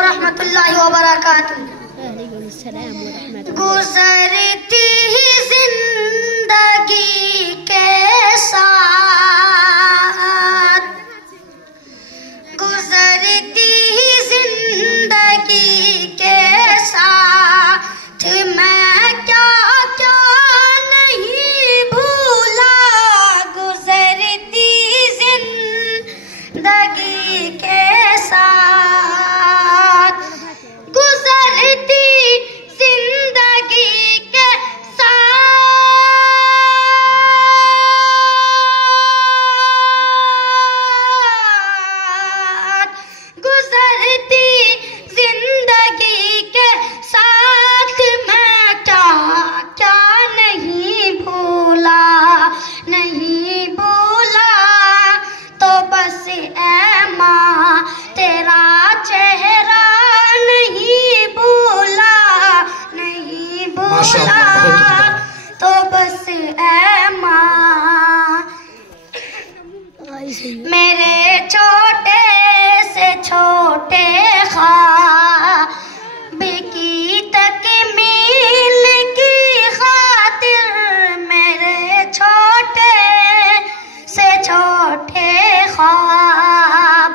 रहमतुल्लाहि व बरकातुहू। गुजरती जिंदगी के साथ, गुजरती जिंदगी के साथ मैं क्या क्या नहीं भूला। गुजरती जिंदगी के साथ, गुजरती जिंदगी के साथ, गुजरती जिंदगी के साथ मैं क्या क्या नहीं भूला, नहीं भूला। तो बस ऐ माँ तेरा चेहरा नहीं भूला, नहीं भूला। तो बस ऐ माँ मेरे छोटे से छोटे ख्वाब की तकमील की खातिर, मेरे छोटे से छोटे ख्वाब,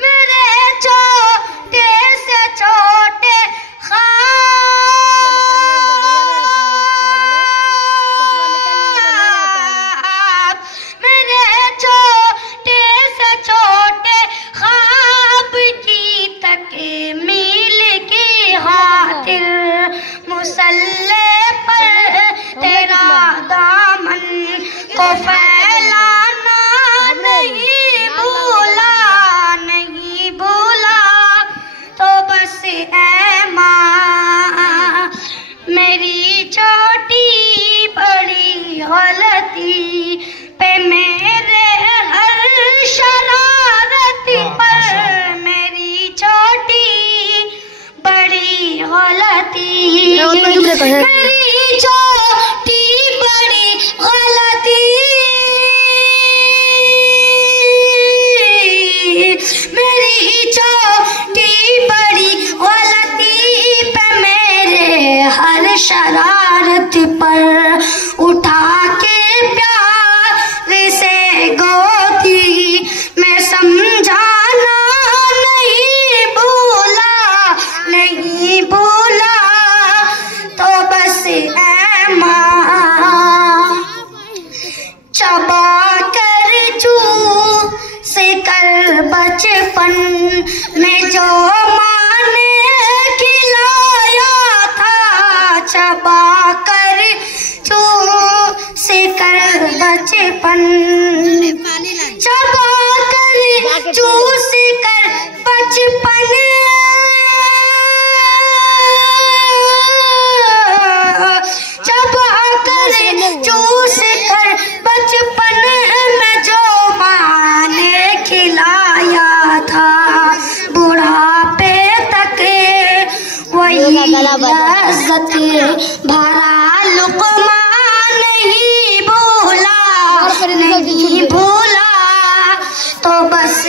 मेरे छोटे से छोटे ख्वाब, मेरे छोटे से छोटे ख्वाब की तकमील की खातिर, मुसल्ले पर तेरा दामन को फैलाना नहीं भूला, नहीं भूला। तो बस ऐ माँ मेरी छोटी बड़ी गलती पे, मेरे हर शरारत पर, मेरी छोटी बड़ी गलती, मेरी छोटी बड़ी गलती, मेरी छोटी बड़ी गलती पे, मेरे हर शरारत पर उठा के प्यार से गोदी मैं समझाना नहीं भूला, नहीं भूला। तो बस ऐ माँ चबा कर चूस कर बचपन में जो माँ ने खिलाया था, चबा कर चूस कर बचपन, चबा कर चूस कर बचपन, चबा कर चूस कर बचपन में जो माँ ने खिलाया था, बुढ़ापे तक वही लज़्ज़त भरा लुक़मा नहीं भूला, नहीं भूला। तो बस ऐ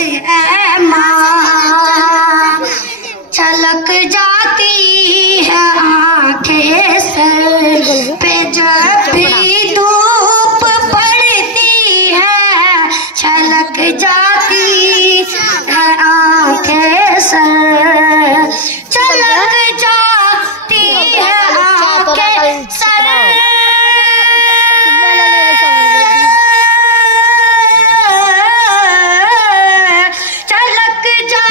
माँ छलक जाती है आँखें सर पे जब भी धूप पड़ती है, छलक जाती है आँखें सर, छलक जाती है आँखें सर, छलक जा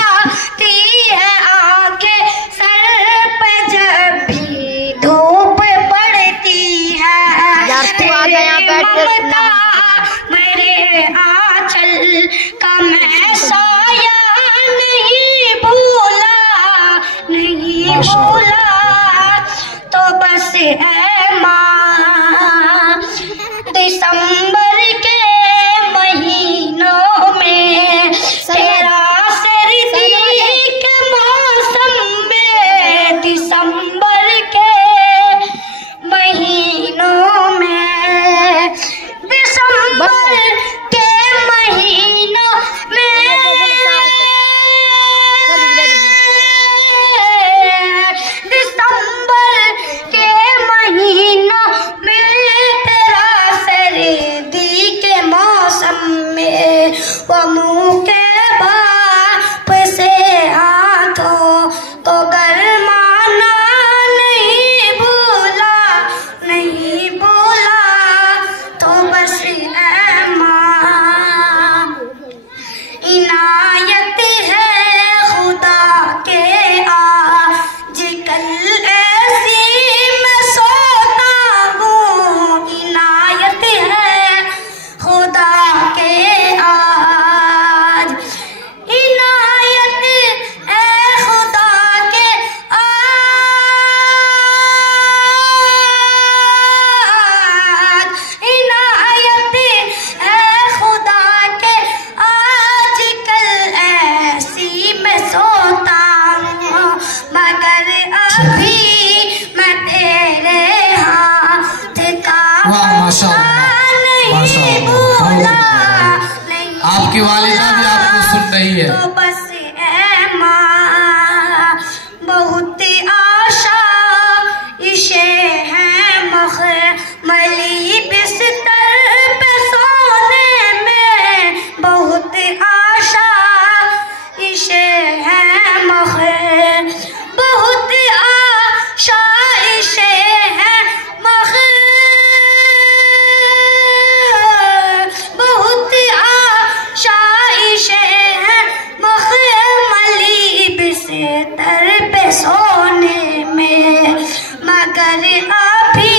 बिस्तर पे सोने में, मगर अभी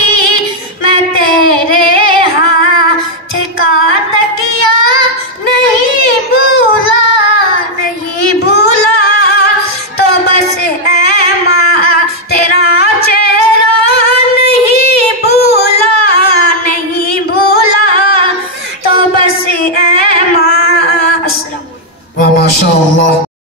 मैं तेरे हाथ का तकिया नहीं भूला, नहीं भूला। तो बस ऐ माँ तेरा चेहरा नहीं भूला, नहीं भूला। तो बस ऐ माँ। अस्सलाम। माशाअल्लाह।